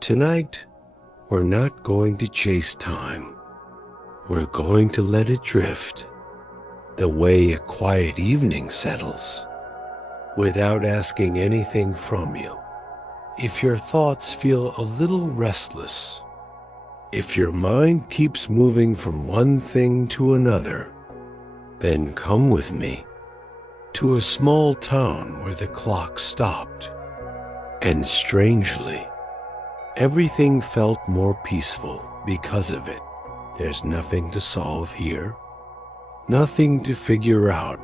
Tonight, we're not going to chase time. We're going to let it drift, the way a quiet evening settles, without asking anything from you. If your thoughts feel a little restless, if your mind keeps moving from one thing to another, then come with me to a small town where the clock stopped. And strangely, everything felt more peaceful because of it. There's nothing to solve here, nothing to figure out,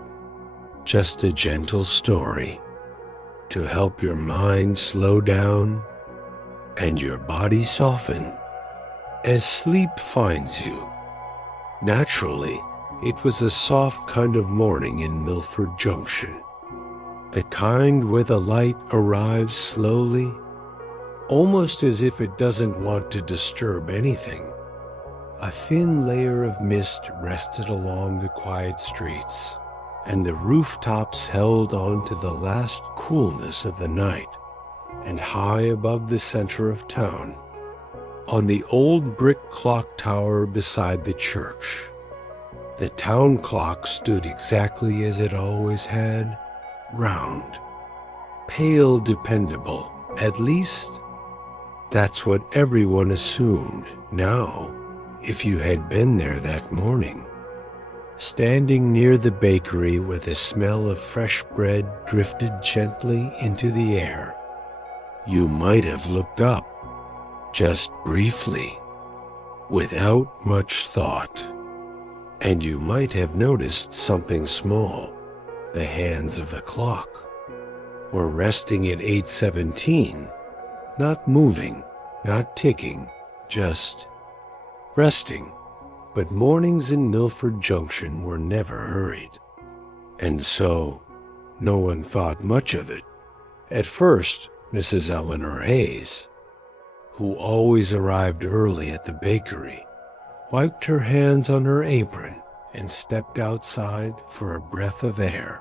just a gentle story to help your mind slow down and your body soften as sleep finds you. Naturally, it was a soft kind of morning in Milford Junction, the kind where the light arrives slowly, almost as if it doesn't want to disturb anything. A thin layer of mist rested along the quiet streets, and the rooftops held on to the last coolness of the night. And high above the center of town, on the old brick clock tower beside the church, the town clock stood exactly as it always had, round, pale, dependable. At least, that's what everyone assumed. Now, if you had been there that morning, standing near the bakery where the smell of fresh bread drifted gently into the air, you might have looked up, just briefly, without much thought. And you might have noticed something small. The hands of the clock were resting at 8:17, not moving, not ticking, just resting. But mornings in Milford Junction were never hurried, and so no one thought much of it. At first, Mrs. Eleanor Hayes, who always arrived early at the bakery, wiped her hands on her apron and stepped outside for a breath of air.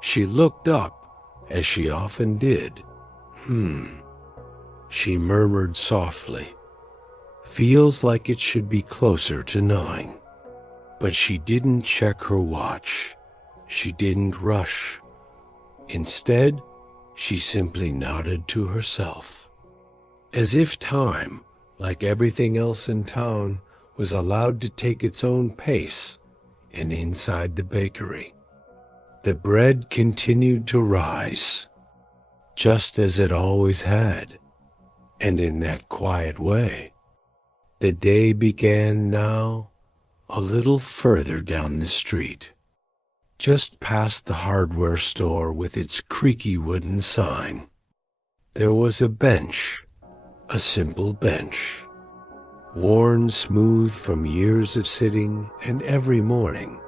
She looked up, as she often did. She murmured softly. Feels like it should be closer to 9. But she didn't check her watch. She didn't rush. Instead, she simply nodded to herself, as if time, like everything else in town, was allowed to take its own pace. And inside the bakery, the bread continued to rise, just as it always had. And in that quiet way, the day began now, a little further down the street, just past the hardware store with its creaky wooden sign. There was a bench, a simple bench, worn smooth from years of sitting, and every morning,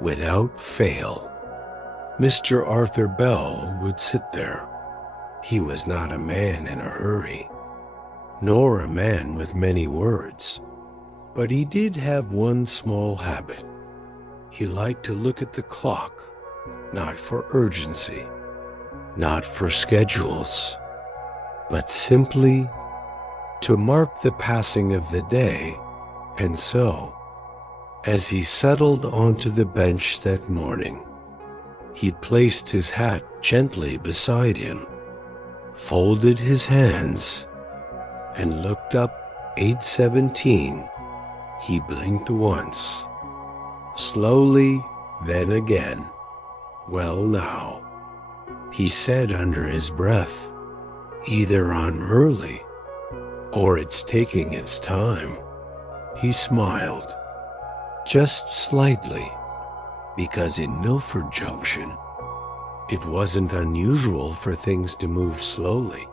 without fail, Mr. Arthur Bell would sit there. He was not a man in a hurry, nor a man with many words, but he did have one small habit. He liked to look at the clock, not for urgency, not for schedules, but simply to mark the passing of the day. And so, as he settled onto the bench that morning, he placed his hat gently beside him, folded his hands, and looked up. 8:17. He blinked once, slowly, then again. Well now, he said under his breath, either on early or it's taking its time. He smiled, just slightly, because in Milford Junction, it wasn't unusual for things to move slowly.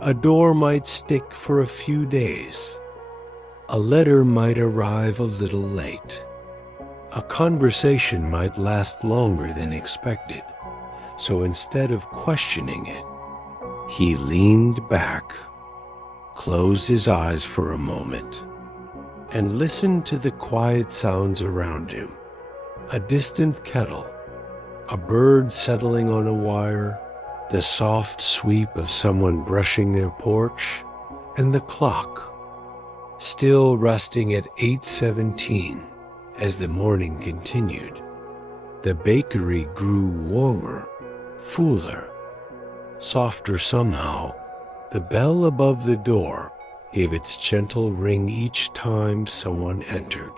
A door might stick for a few days. A letter might arrive a little late. A conversation might last longer than expected. So instead of questioning it, he leaned back, closed his eyes for a moment, and listened to the quiet sounds around him. A distant kettle, a bird settling on a wire, the soft sweep of someone brushing their porch. and the clock, still resting at 8:17 as the morning continued. The bakery grew warmer, fuller, softer somehow. The bell above the door gave its gentle ring each time someone entered.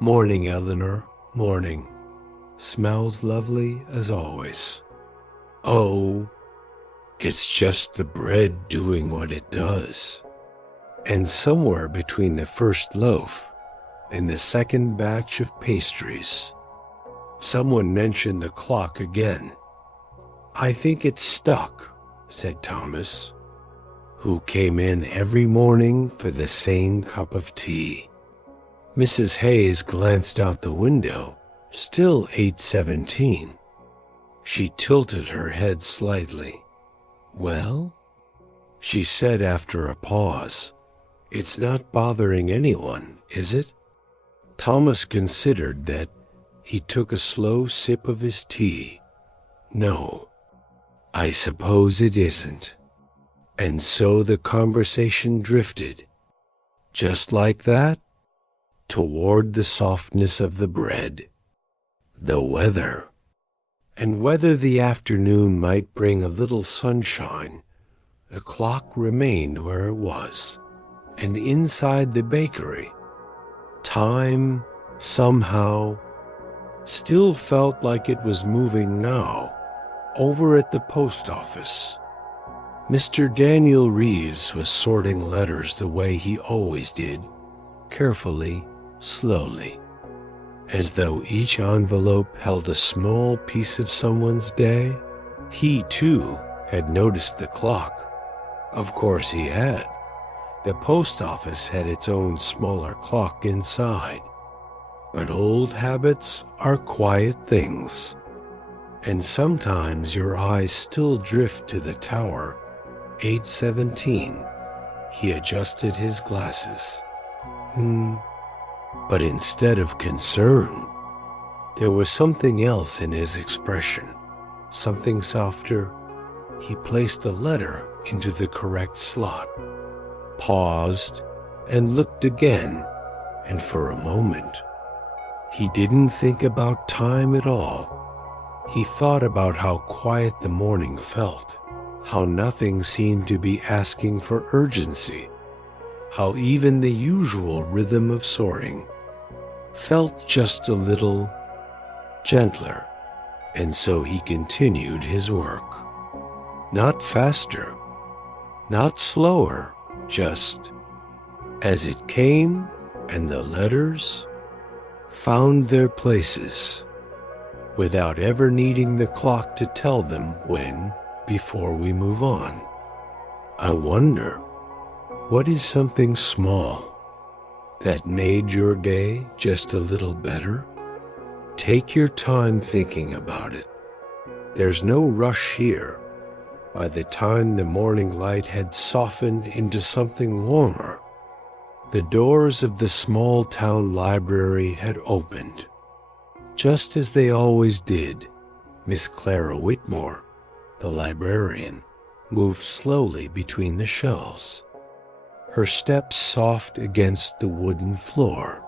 "Morning, Eleanor, morning. Smells lovely as always." "Oh, it's just the bread doing what it does." And somewhere between the first loaf and the second batch of pastries, someone mentioned the clock again. "I think it's stuck," said Thomas, who came in every morning for the same cup of tea. Mrs. Hayes glanced out the window, still 8:17. She tilted her head slightly. "Well?" she said after a pause. "It's not bothering anyone, is it?" Thomas considered that. He took a slow sip of his tea. "No, I suppose it isn't." And so the conversation drifted, just like that, toward the softness of the bread, the weather, and whether the afternoon might bring a little sunshine. The clock remained where it was, and inside the bakery, time, somehow, still felt like it was moving now, over at the post office. Mr. Daniel Reeves was sorting letters the way he always did, carefully, slowly, as though each envelope held a small piece of someone's day. He, too, had noticed the clock. Of course he had. The post office had its own smaller clock inside. But old habits are quiet things, and sometimes your eyes still drift to the tower. 8:17. He adjusted his glasses. But instead of concern, there was something else in his expression, something softer. He placed the letter into the correct slot, paused, and looked again, and for a moment, he didn't think about time at all. He thought about how quiet the morning felt, how nothing seemed to be asking for urgency, how even the usual rhythm of sorting felt just a little gentler. And so he continued his work. Not faster, not slower, just as it came, and the letters found their places, without ever needing the clock to tell them when. Before we move on, I wonder, what is something small that made your day just a little better? Take your time thinking about it. There's no rush here. By the time the morning light had softened into something warmer, the doors of the small town library had opened. Just as they always did, Miss Clara Whitmore, the librarian, moved slowly between the shelves, her steps soft against the wooden floor,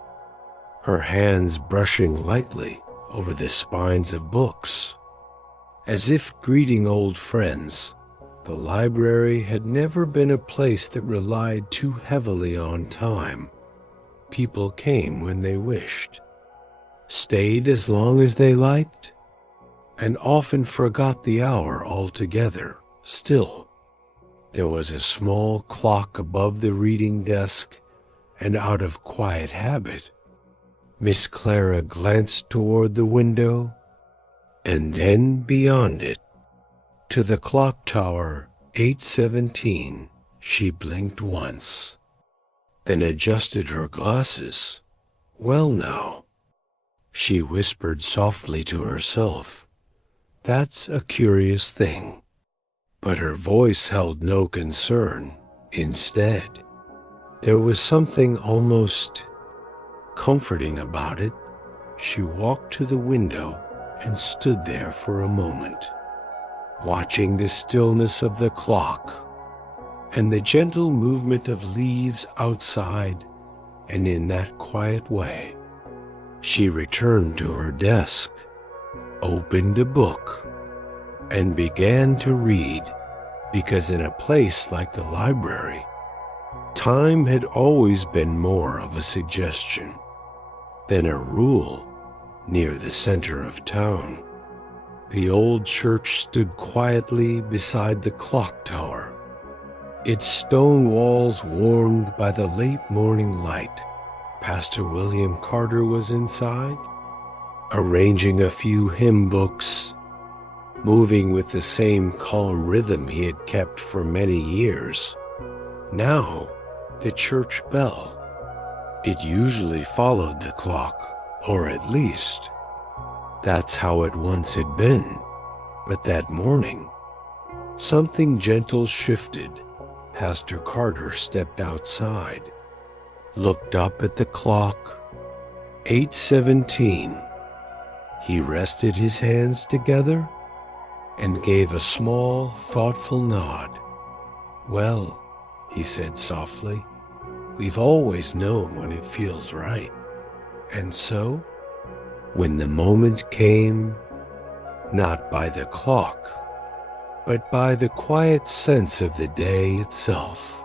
her hands brushing lightly over the spines of books. As if greeting old friends, the library had never been a place that relied too heavily on time. People came when they wished, stayed as long as they liked, and often forgot the hour altogether. Still, there was a small clock above the reading desk, and out of quiet habit, Miss Clara glanced toward the window, and then beyond it, to the clock tower, 8:17. She blinked once, then adjusted her glasses. "Well now," she whispered softly to herself, "that's a curious thing." But her voice held no concern. Instead, there was something almost comforting about it. She walked to the window and stood there for a moment, watching the stillness of the clock, and the gentle movement of leaves outside, and in that quiet way, she returned to her desk, opened a book, and began to read, because in a place like the library, time had always been more of a suggestion than a rule near the center of town. The old church stood quietly beside the clock tower, its stone walls warmed by the late morning light. Pastor William Carter was inside, arranging a few hymn books, moving with the same calm rhythm he had kept for many years. Now, the church bell. It usually followed the clock, or at least, that's how it once had been. But that morning, something gentle shifted. Pastor Carter stepped outside, looked up at the clock. 8:17. He rested his hands together and gave a small, thoughtful nod. "Well," he said softly, "we've always known when it feels right." And so, when the moment came, not by the clock, but by the quiet sense of the day itself,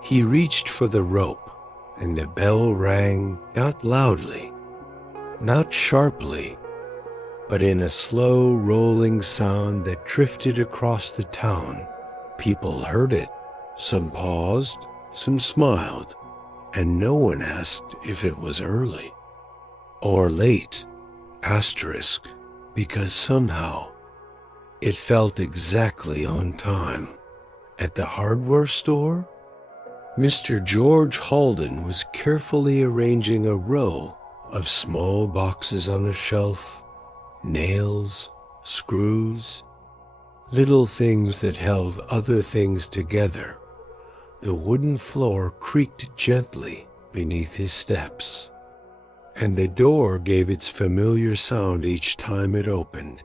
he reached for the rope, and the bell rang, not loudly, not sharply, but in a slow rolling sound that drifted across the town. People heard it. Some paused, some smiled, and no one asked if it was early or late, asterisk, because somehow it felt exactly on time. At the hardware store, Mr. George Halden was carefully arranging a row of small boxes on a shelf, nails, screws, little things that held other things together. The wooden floor creaked gently beneath his steps, and the door gave its familiar sound each time it opened.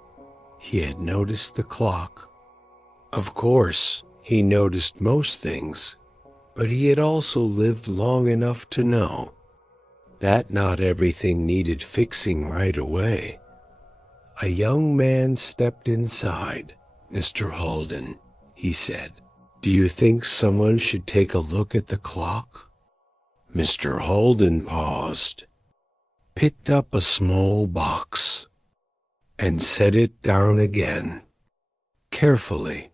He had noticed the clock. Of course, he noticed most things, but he had also lived long enough to know that not everything needed fixing right away. A young man stepped inside. "Mr. Halden," he said, "do you think someone should take a look at the clock?" Mr. Halden paused, picked up a small box, and set it down again, carefully.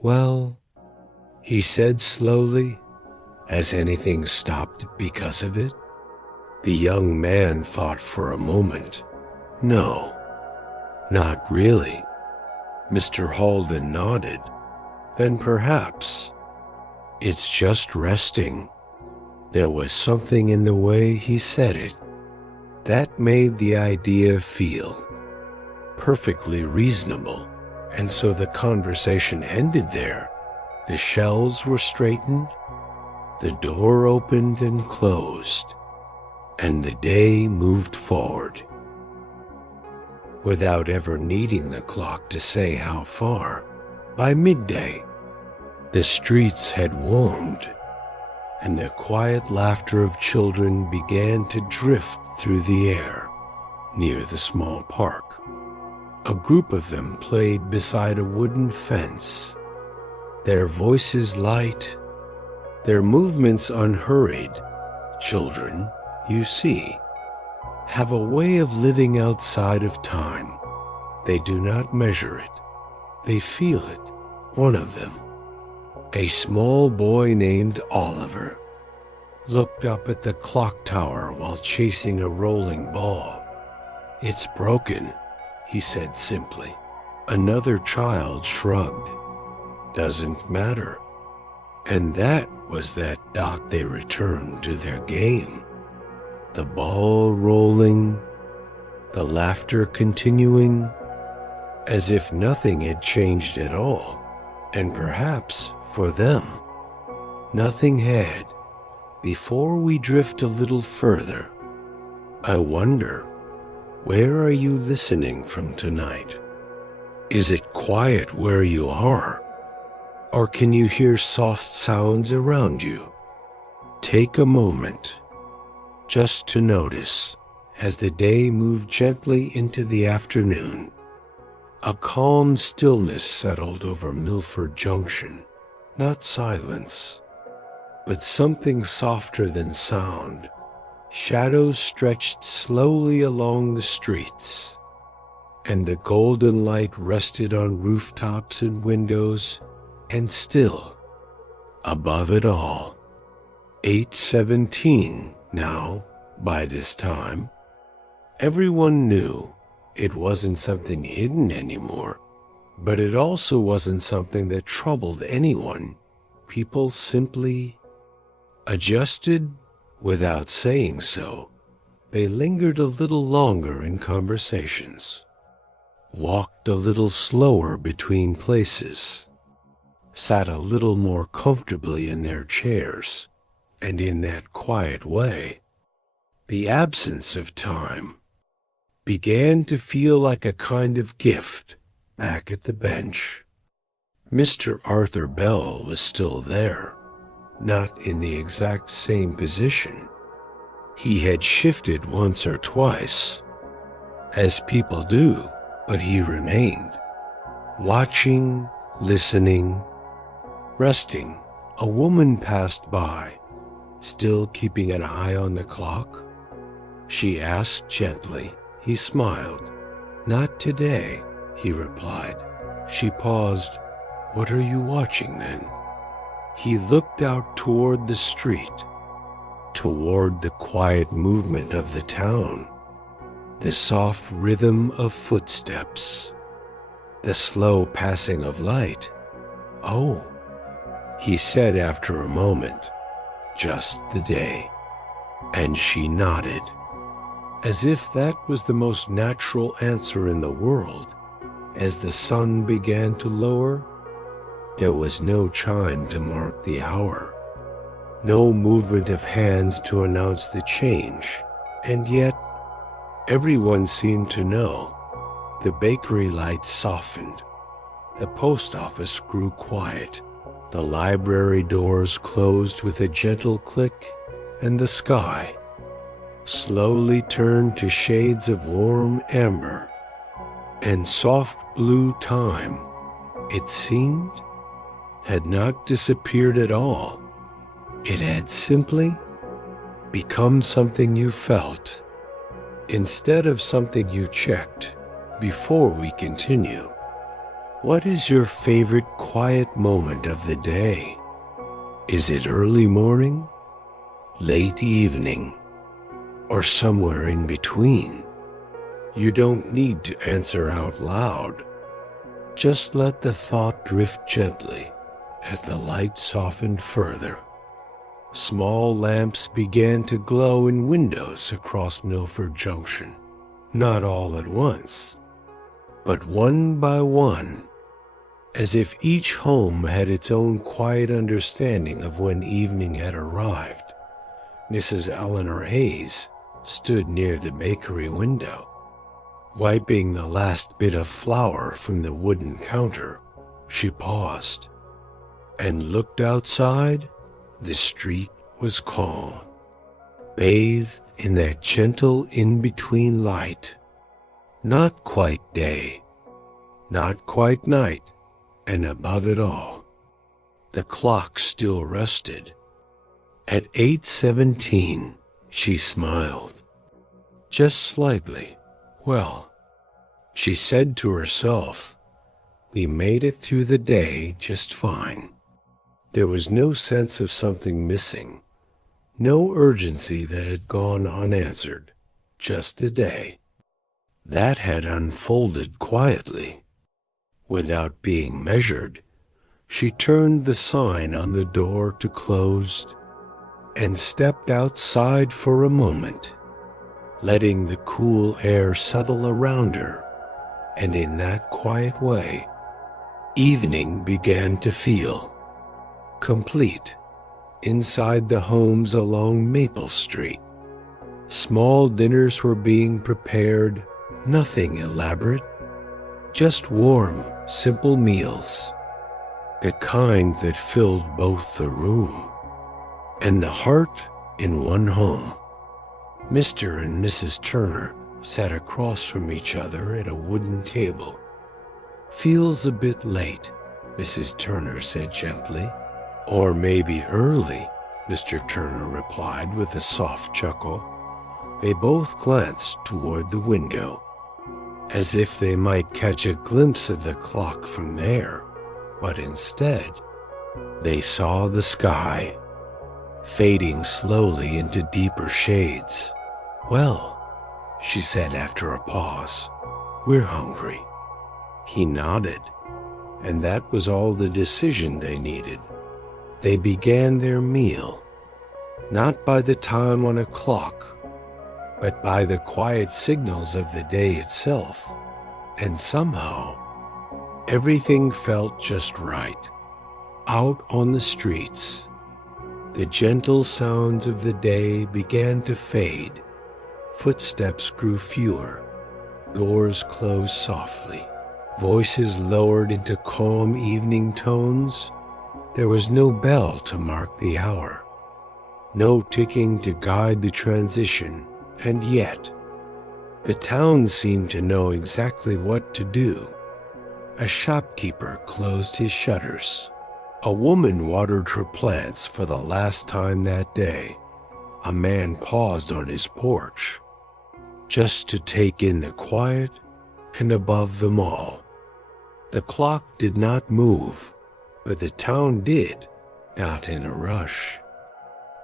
"Well," he said slowly, "has anything stopped because of it?" The young man thought for a moment. "No, not really." Mr. Halden nodded. "Then perhaps it's just resting." There was something in the way he said it that made the idea feel perfectly reasonable, and so the conversation ended there. The shelves were straightened, the door opened and closed, and the day moved forward, without ever needing the clock to say how far. By midday, the streets had warmed, and the quiet laughter of children began to drift through the air near the small park. A group of them played beside a wooden fence, their voices light, their movements unhurried. Children, you see, have a way of living outside of time. They do not measure it. They feel it. One of them, a small boy named Oliver, looked up at the clock tower while chasing a rolling ball. "It's broken," he said simply. Another child shrugged. "Doesn't matter." And that was that dot they returned to their game. The ball rolling, the laughter continuing, as if nothing had changed at all. And perhaps, for them, nothing had. Before we drift a little further, I wonder, where are you listening from tonight? Is it quiet where you are? Or can you hear soft sounds around you? Take a moment just to notice as the day moved gently into the afternoon. A calm stillness settled over Milford Junction. Not silence, but something softer than sound. Shadows stretched slowly along the streets, and the golden light rested on rooftops and windows, and still, above it all, 8:17 now, by this time. Everyone knew it wasn't something hidden anymore, but it also wasn't something that troubled anyone. People simply adjusted without saying so. They lingered a little longer in conversations, walked a little slower between places, sat a little more comfortably in their chairs, and in that quiet way, the absence of time began to feel like a kind of gift. Back at the bench, Mr. Arthur Bell was still there, not in the exact same position. He had shifted once or twice, as people do, but he remained, watching, listening, resting. A woman passed by, still keeping an eye on the clock. She asked gently. He smiled. "Not today," he replied. She paused. "What are you watching then?" He looked out toward the street, toward the quiet movement of the town, the soft rhythm of footsteps, the slow passing of light. "Oh," he said after a moment, "just the day." And she nodded, as if that was the most natural answer in the world. As the sun began to lower, there was no chime to mark the hour, no movement of hands to announce the change, and yet everyone seemed to know. The bakery lights softened, the post office grew quiet, the library doors closed with a gentle click, and the sky slowly turned to shades of warm amber and soft blue. Time, it seemed, had not disappeared at all. It had simply become something you felt, instead of something you checked. Before we continue, what is your favorite quiet moment of the day? Is it early morning, late evening, or somewhere in between? You don't need to answer out loud. Just let the thought drift gently as the light softened further. Small lamps began to glow in windows across Milford Junction, not all at once, but one by one, as if each home had its own quiet understanding of when evening had arrived. Mrs. Eleanor Hayes stood near the bakery window, wiping the last bit of flour from the wooden counter. She paused and looked outside. The street was calm, bathed in that gentle in-between light. Not quite day, not quite night, and above it all, the clock still rested. At 8:17, she smiled, just slightly. "Well," she said to herself, "we made it through the day just fine." There was no sense of something missing, no urgency that had gone unanswered, just the day that had unfolded quietly, without being measured. She turned the sign on the door to closed and stepped outside for a moment, letting the cool air settle around her, and in that quiet way, evening began to feel complete. Inside the homes along Maple Street, small dinners were being prepared, nothing elaborate, just warm, simple meals. the kind that filled both the room and the heart in one home. Mr. and Mrs. Turner sat across from each other at a wooden table. "Feels a bit late," Mrs. Turner said gently. "Or maybe early," Mr. Turner replied with a soft chuckle. They both glanced toward the window, as if they might catch a glimpse of the clock from there, but instead, they saw the sky, fading slowly into deeper shades. "Well," she said after a pause, "we're hungry." He nodded, and that was all the decision they needed. They began their meal, not by the time on a clock, but by the quiet signals of the day itself. And somehow, everything felt just right. Out on the streets, the gentle sounds of the day began to fade. Footsteps grew fewer, doors closed softly, voices lowered into calm evening tones. There was no bell to mark the hour, no ticking to guide the transition, and yet, the town seemed to know exactly what to do. A shopkeeper closed his shutters. A woman watered her plants for the last time that day. A man paused on his porch, just to take in the quiet, and above them all, the clock did not move, but the town did, not in a rush,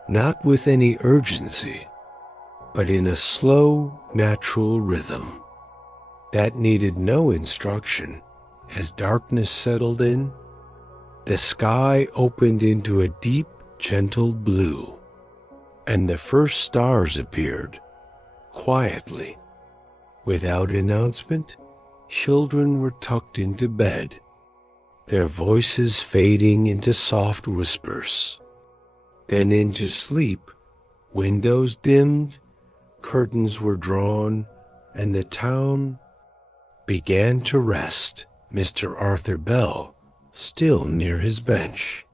not with any urgency, but in a slow, natural rhythm that needed no instruction. As darkness settled in, the sky opened into a deep, gentle blue, and the first stars appeared, quietly. Without announcement, children were tucked into bed, their voices fading into soft whispers, then into sleep. Windows dimmed, curtains were drawn, and the town began to rest. Mr. Arthur Bell, still near his bench,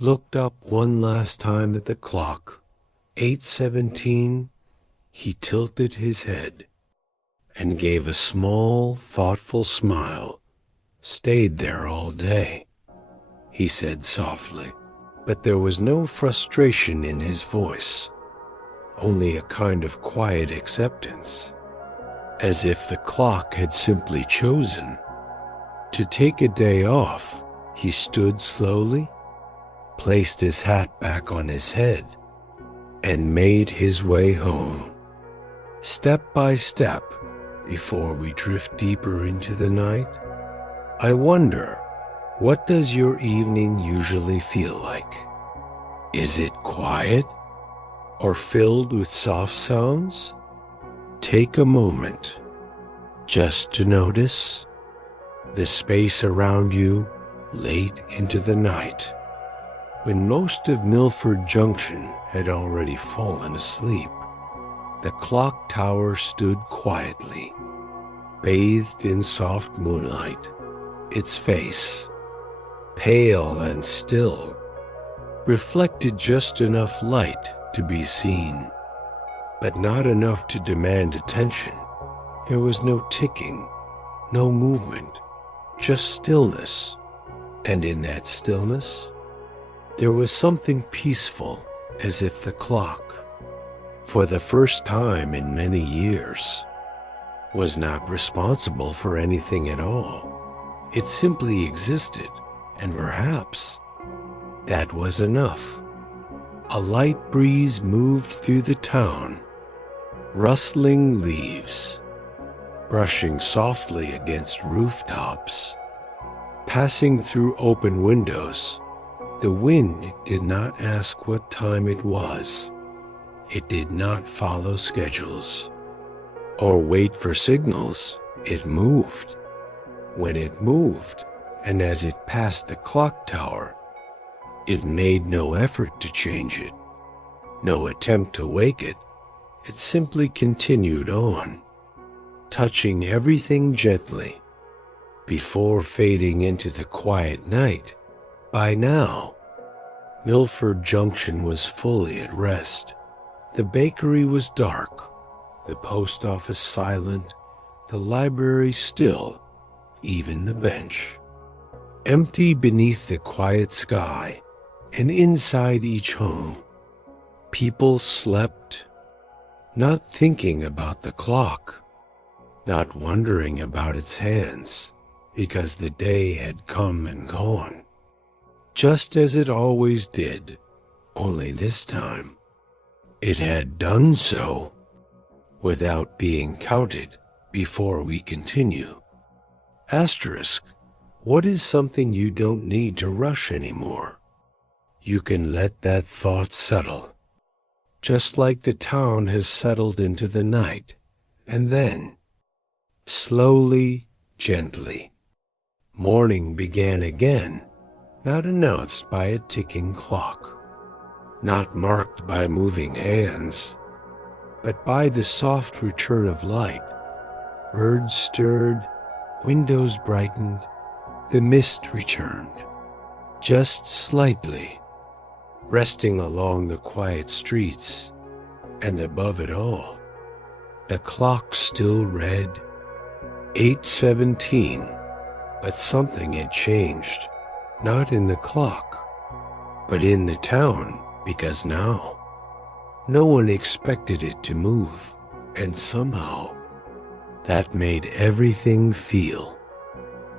looked up one last time at the clock. 8:17. He tilted his head and gave a small, thoughtful smile. "Stayed there all day," he said softly, but there was no frustration in his voice, only a kind of quiet acceptance, as if the clock had simply chosen to take a day off. He stood slowly, placed his hat back on his head, and made his way home, step by step, before we drift deeper into the night. I wonder, what does your evening usually feel like? Is it quiet or filled with soft sounds? Take a moment just to notice the space around you late into the night, when most of Milford Junction had already fallen asleep. The clock tower stood quietly, bathed in soft moonlight. Its face, pale and still, reflected just enough light to be seen, but not enough to demand attention. There was no ticking, no movement, just stillness. And in that stillness, there was something peaceful, as if the clock, for the first time in many years, was not responsible for anything at all. It simply existed, and perhaps that was enough. A light breeze moved through the town, rustling leaves, brushing softly against rooftops, passing through open windows. The wind did not ask what time it was. It did not follow schedules or wait for signals. It moved. When it moved, and as it passed the clock tower, it made no effort to change it, no attempt to wake it. It simply continued on, touching everything gently, before fading into the quiet night By now, Milford Junction was fully at rest. The bakery was dark, the post office silent, the library still, even the bench. Empty beneath the quiet sky, and inside each home, people slept, not thinking about the clock, not wondering about its hands, because the day had come and gone, just as it always did, only this time it had done so without being counted. Before we continue, asterisk, what is something you don't need to rush anymore? You can let that thought settle, just like the town has settled into the night, and then, slowly, gently, morning began again, not announced by a ticking clock, not marked by moving hands, but by the soft return of light. Birds stirred, windows brightened, the mist returned, just slightly, resting along the quiet streets, and above it all, the clock still read 8:17, but something had changed, not in the clock, but in the town, because now, no one expected it to move, and somehow, that made everything feel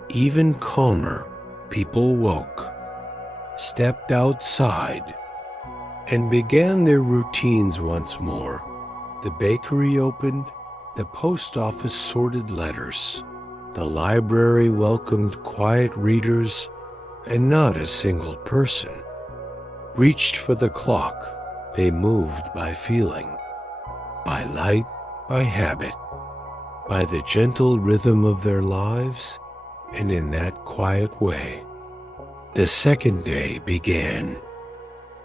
even calmer. People woke, stepped outside, and began their routines once more. The bakery opened, the post office sorted letters, the library welcomed quiet readers, and not a single person reached for the clock. They moved by feeling, by light, by habit, by the gentle rhythm of their lives, and in that quiet way, the second day began,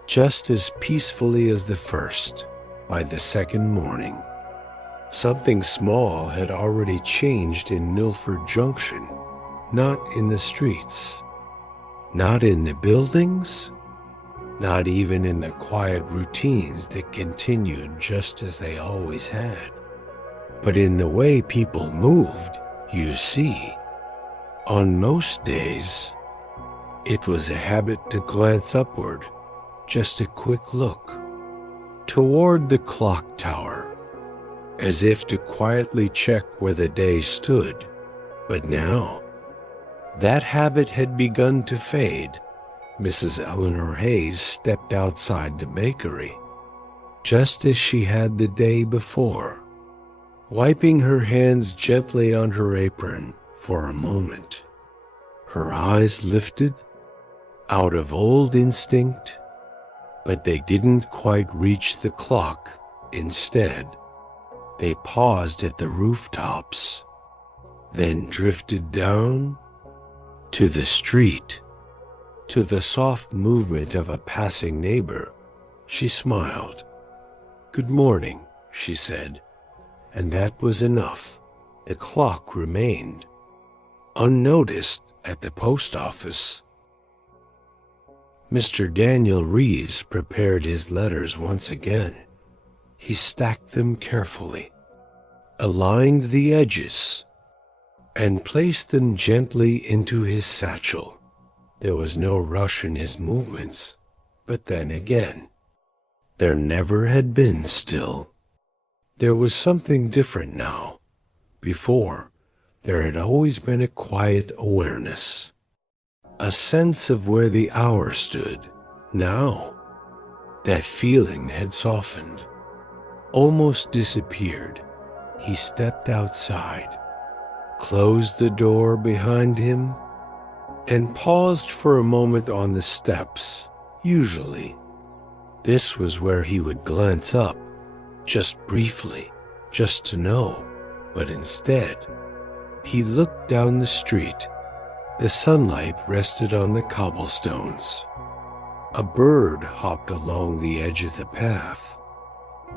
just as peacefully as the first. By the second morning, something small had already changed in Milford Junction, not in the streets, not in the buildings, not even in the quiet routines that continued just as they always had, but in the way people moved. You see, on most days, it was a habit to glance upward, just a quick look, toward the clock tower, as if to quietly check where the day stood. But now, that habit had begun to fade. Mrs. Eleanor Hayes stepped outside the bakery, just as she had the day before, wiping her hands gently on her apron for a moment. Her eyes lifted out of old instinct, but they didn't quite reach the clock. Instead, they paused at the rooftops, then drifted down to the street, to the soft movement of a passing neighbor. She smiled. "Good morning," she said, and that was enough. The clock remained unnoticed at the post office. Mr. Daniel Reeves prepared his letters once again. He stacked them carefully, aligned the edges, and placed them gently into his satchel. There was no rush in his movements, but then again, there never had been still. There was something different now. Before, there had always been a quiet awareness, a sense of where the hour stood. Now, that feeling had softened, almost disappeared. He stepped outside, closed the door behind him, and paused for a moment on the steps. Usually, this was where he would glance up, just briefly, just to know. But instead, he looked down the street. The sunlight rested on the cobblestones. A bird hopped along the edge of the path.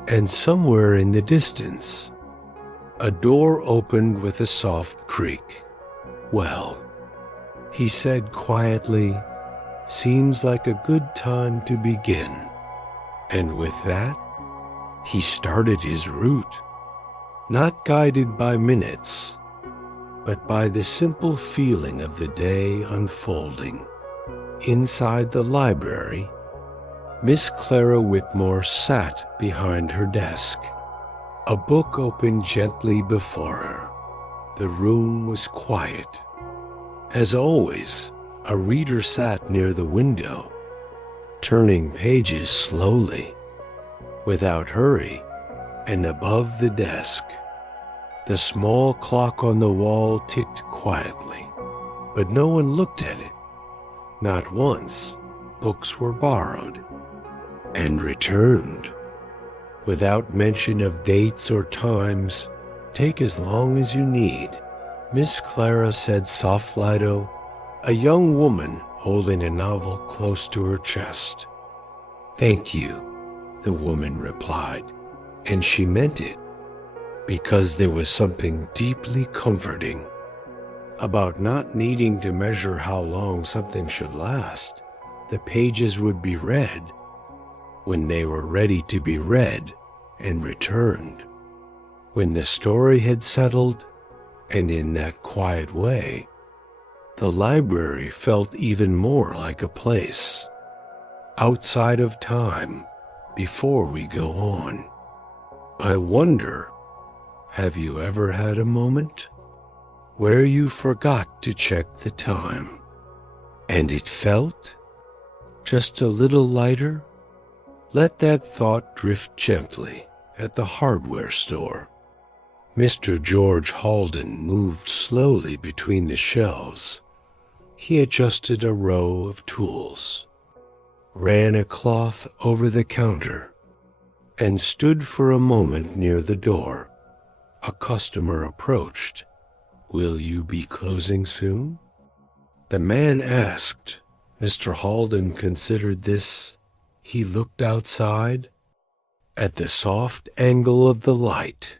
And somewhere in the distance, a door opened with a soft creak. "Well," he said quietly, seems like a good time to begin. And with that, he started his route, not guided by minutes, but by the simple feeling of the day unfolding. Inside the library, Miss Clara Whitmore sat behind her desk, a book open gently before her. The room was quiet. As always, a reader sat near the window, turning pages slowly, without hurry, and above the desk, the small clock on the wall ticked quietly, but no one looked at it. Not once. Books were borrowed and returned, without mention of dates or times. Take as long as you need, Miss Clara said soft-lido, a young woman holding a novel close to her chest. Thank you, the woman replied, and she meant it, because there was something deeply comforting about not needing to measure how long something should last. The pages would be read when they were ready to be read and returned. When the story had settled, and in that quiet way, the library felt even more like a place outside of time. Before we go on, I wonder, have you ever had a moment where you forgot to check the time, and it felt just a little lighter? Let that thought drift gently. At the hardware store, Mr. George Halden moved slowly between the shelves. He adjusted a row of tools, ran a cloth over the counter, and stood for a moment near the door. A customer approached. Will you be closing soon? The man asked. Mr. Halden considered this. He looked outside at the soft angle of the light,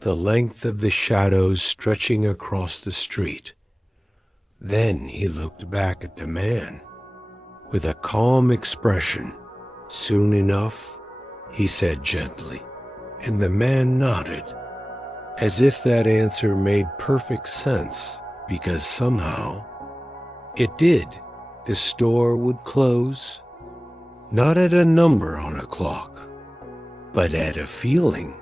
the length of the shadows stretching across the street. Then he looked back at the man with a calm expression. Soon enough, he said gently, and the man nodded, as if that answer made perfect sense, because somehow it did. The store would close, not at a number on a clock, but at a feeling,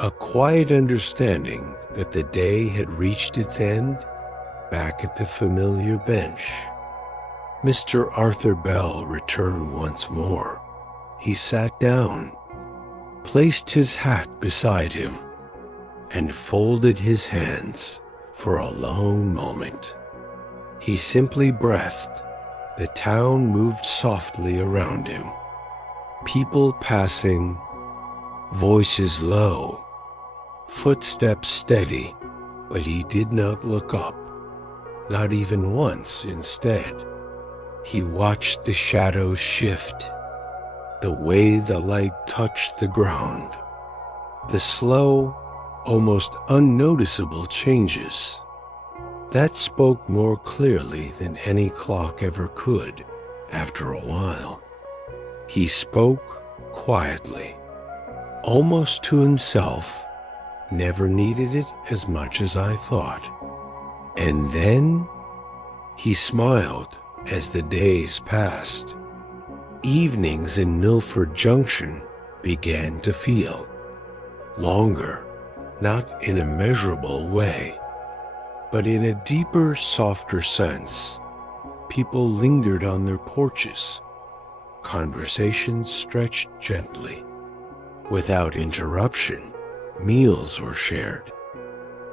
a quiet understanding that the day had reached its end. Back at the familiar bench, Mr. Arthur Bell returned once more. He sat down, placed his hat beside him, and folded his hands for a long moment. He simply breathed. The town moved softly around him. People passing, voices low, footsteps steady, but he did not look up, not even once. Instead, he watched the shadows shift, the way the light touched the ground, the slow, almost unnoticeable changes that spoke more clearly than any clock ever could. After a while, he spoke quietly, almost to himself. Never needed it as much as I thought. And then he smiled as the days passed. Evenings in Milford Junction began to feel longer, not in a measurable way, but in a deeper, softer sense. People lingered on their porches. Conversations stretched gently. Without interruption, meals were shared.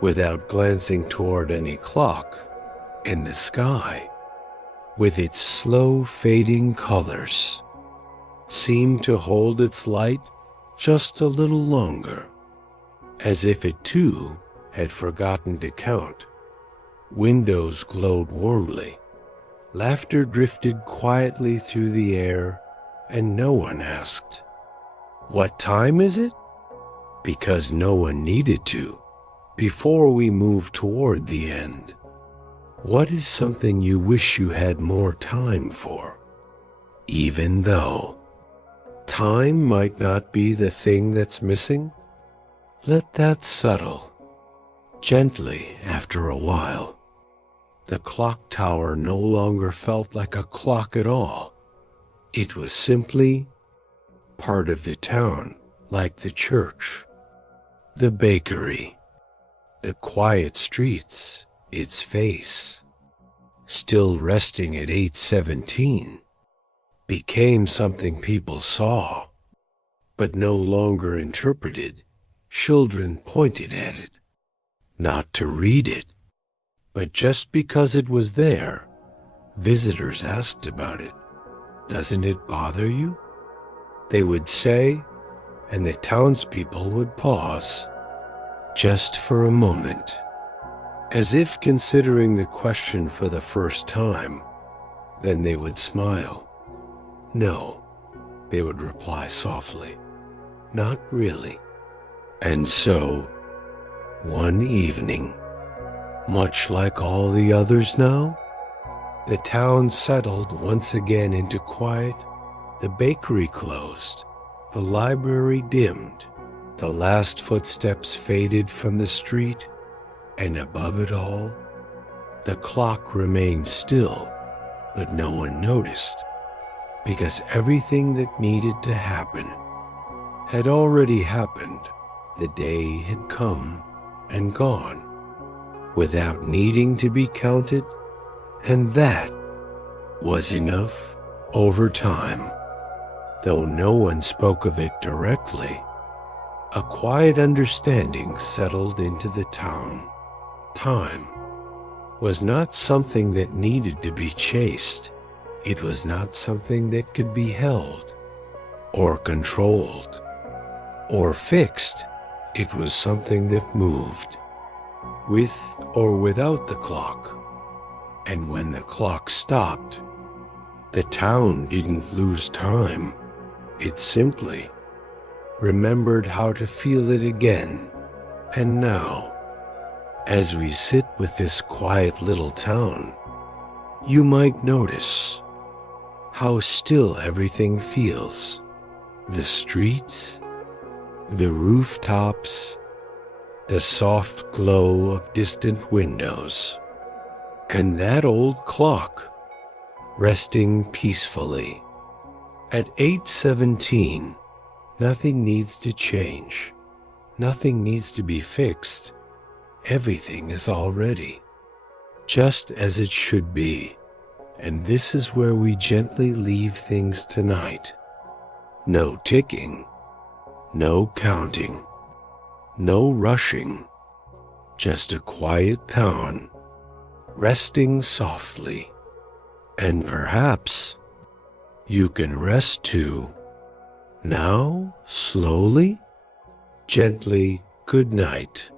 Without glancing toward any clock, in the sky, with its slow fading colors, seemed to hold its light just a little longer, as if it too had forgotten to count. Windows glowed warmly. Laughter drifted quietly through the air, and no one asked, "What time is it?" because no one needed to. Before we moved toward the end, What is something you wish you had more time for? Even though time might not be the thing that's missing, let that settle. Gently, after a while, the clock tower no longer felt like a clock at all. It was simply part of the town, like the church, the bakery, the quiet streets, its face, still resting at 8:17, became something people saw, but no longer interpreted. Children pointed at it, not to read it, but just because it was there. Visitors asked about it. Doesn't it bother you? They would say, and the townspeople would pause, just for a moment, as if considering the question for the first time. Then they would smile. No, they would reply softly, not really. And so, one evening, much like all the others now, the town settled once again into quiet. The bakery closed, the library dimmed, the last footsteps faded from the street, and above it all, the clock remained still, but no one noticed, because everything that needed to happen had already happened. The day had come and gone, without needing to be counted, and that was enough. Over time, though no one spoke of it directly, a quiet understanding settled into the town. Time was not something that needed to be chased. It was not something that could be held, or controlled, or fixed. It was something that moved, with or without the clock. And when the clock stopped, the town didn't lose time. It simply remembered how to feel it again. And now, as we sit with this quiet little town, you might notice how still everything feels. The streets, the rooftops, the soft glow of distant windows. And that old clock resting peacefully. At 8:17, nothing needs to change. Nothing needs to be fixed. Everything is already just as it should be. And this is where we gently leave things tonight. No ticking, no counting, no rushing, just a quiet town, resting softly. And perhaps you can rest too. Now, slowly, gently, good night.